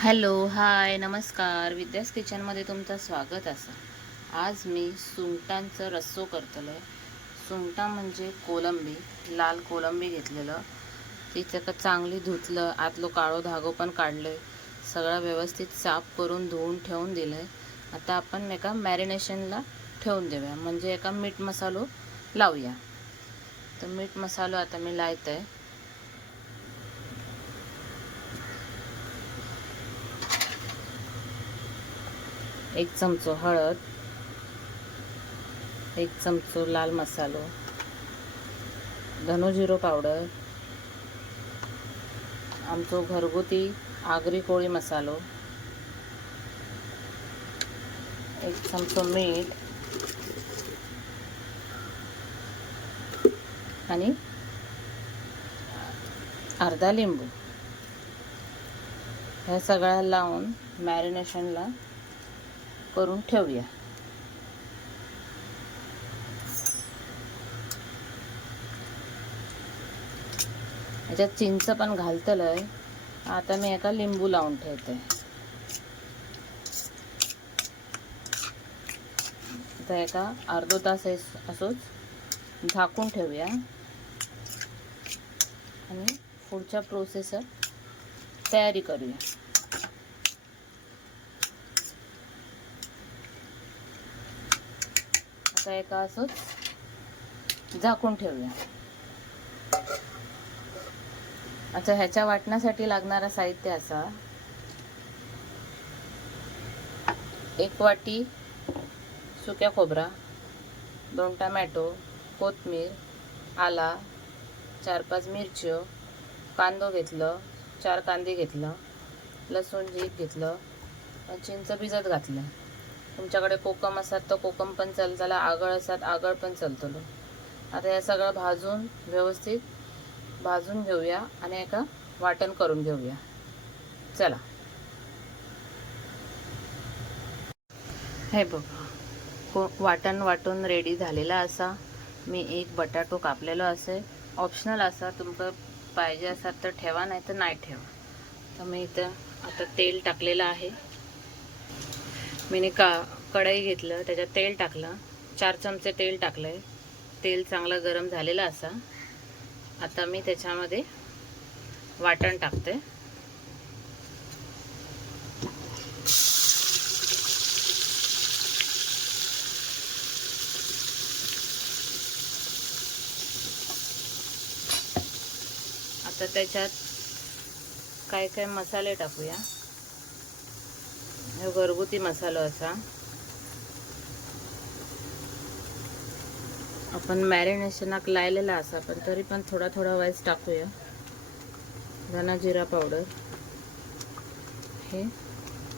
Hello, हाय, नमस्कार. विद्यास किचनमध्ये तुमचं स्वागत असं. आज मी सुंगटांचं रस्सो करतलो आहे. सुंगटा म्हणजे कोलंबी, लाल कोलंबी घेतलेलं. तिचं चांगली धुतलं, आतलो काळो धागो पण काढले, सगळं व्यवस्थित साफ करून धुवून ठेवून दिलं आहे. आता आपण एका मॅरिनेशनला ठेवून देऊया, म्हणजे एका मीठ मसालो लावूया. तर मीठ मसालो आता मी लावत आहे. एक चमचो हळद, एक चमचो लाल मसालो, धनो जिरो पावडर, आमचो घरगुती आगरी कोळी मसालो, एक चमचो मीठ आणि अर्धा लिंबू. ह्या सगळ्या लावून मॅरिनेशनला करून ठेवूया. याच्यात चिंच पण घालतलंय. आता मी एका लिंबू लावून ठेवते. आता एका अर्धा तास असंच झाकून ठेवूया आणि पुढच्या प्रोसेसर तयारी करूया. आता एका असंच झाकून ठेवूया. आता ह्याच्या वाटण्यासाठी लागणारा साहित्य असा: 1 वाटी सुक्या खोबरा, 2 टमॅटो, कोथिंबीर, आला, 4-5 मिरच्यो, कांदो घेतलं, 4 कांदे घेतलं, लसूण जीप घेतलं, चिंच भिजत घातलं. तुमच्याकडे कोकम असतात तर कोकम पण चलतला, आगळ असतात आगळ पण चलतलो. आता हे सगळं भाजून व्यवस्थित भाजून घेऊया आणि एका वाटण करून घेऊया. चला. हे बघा, वाटण वाटून रेडी झालेला असा. मी एक बटाटो कापलेलो असे. ऑप्शनल असा, तुमचं पाहिजे असतात तर ठेवा, नाही तर नाही ठेवा. तर मी इथं आता तेल टाकलेलं आहे. मी कढई घेतलं, त्याच्यात तेल टाकलं, 4 चमचे तेल टाकलंय. तेल चांगलं गरम झालेलं असा. आता मी त्याच्यामध्ये वाटण टाकते. आता त्याच्यात काय काय मसाले टाकूया. हे घरगुती मसाला असा. आपण मॅरिनेशनाक लायलेला असा, पण तरी पण थोडा वाईस टाकूया. धना जिरा पावडर, हे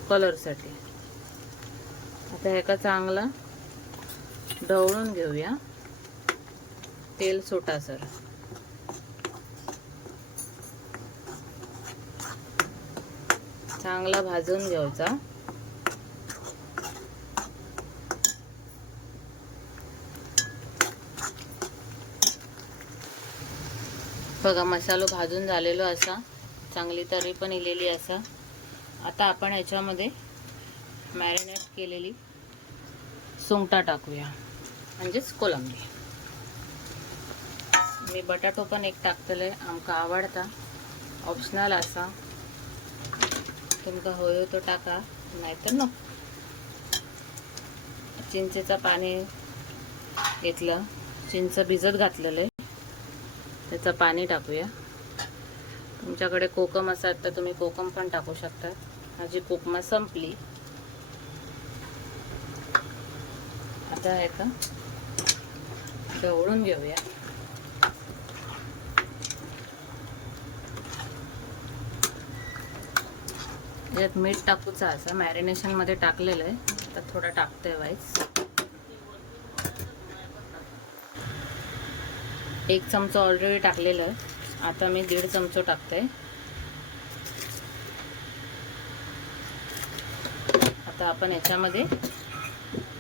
कलरसाठी. आता ह्याका चांगला ढवळून घेऊया तेल सुटासर. चांगला भाजून घ्यायचा. बघा, मसालो भाजून झालेलो असा, चांगली तरी पण इलेली असा. आता आपण ह्याच्यामध्ये मॅरिनेट केलेली सुंगटा टाकूया, म्हणजेच कोलंबी. मी बटाटो पण एक टाकतले, आमका आवडता. ऑप्शनल असा, तुमका होय तो टाका, नाहीतर नको. चिंचेचं पाणी घेतलं, चिंच भिजत घातलेलं, त्याचं पाणी टाकूया. तुमच्याकडे कोकम असतात तर तुम्ही कोकम पण टाकू शकता. माझी कोकमा संपली. आता ह्याचा ढवळून घेऊया. यात मीठ टाकूचा असं मॅरिनेशन मध्ये टाकलेलं आहे. आता थोडा टाकतोय वाईस. 1 चमचा ऑलरेडी टाकलेलं आहे. आता मी 1.5 चमचा टाकते. आता आपण याच्यामध्ये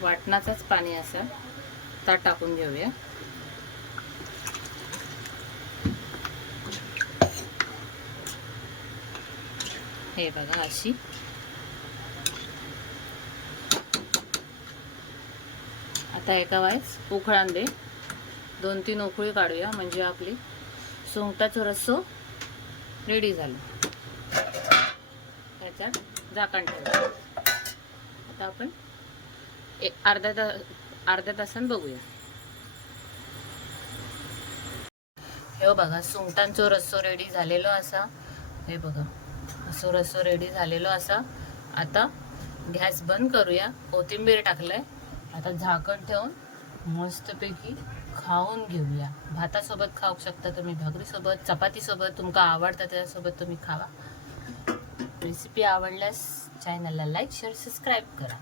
वाटणाचंच पाणी असं त्यात टाकून घेऊया. हे बघा, अशी आता एका वाईस उकळान दे, 2-3 उकळी काढूया म्हणजे आपली सुंगटाचं रस्सो रेडी झालं. त्याच्यात झाकण ठेवू. आता आपण अर्ध्या तासानं बघूया. हे बघा सुंगटांचो रस्सो रेडी झालेलो असा. हे बघा असो रस्सो रेडी झालेलो असा. आता गॅस बंद करूया. कोथिंबीर टाकलंय. आता झाकण ठेवून मस्तपैकी खाऊन घेऊया. भातासोबत खाऊ शकता तुम्ही, भाकरीसोबत, चपातीसोबत, तुमका आवडतं त्याच्यासोबत तुम्ही खावा. रेसिपी आवडल्यास चॅनलला लाईक शेअर सबस्क्राईब करा.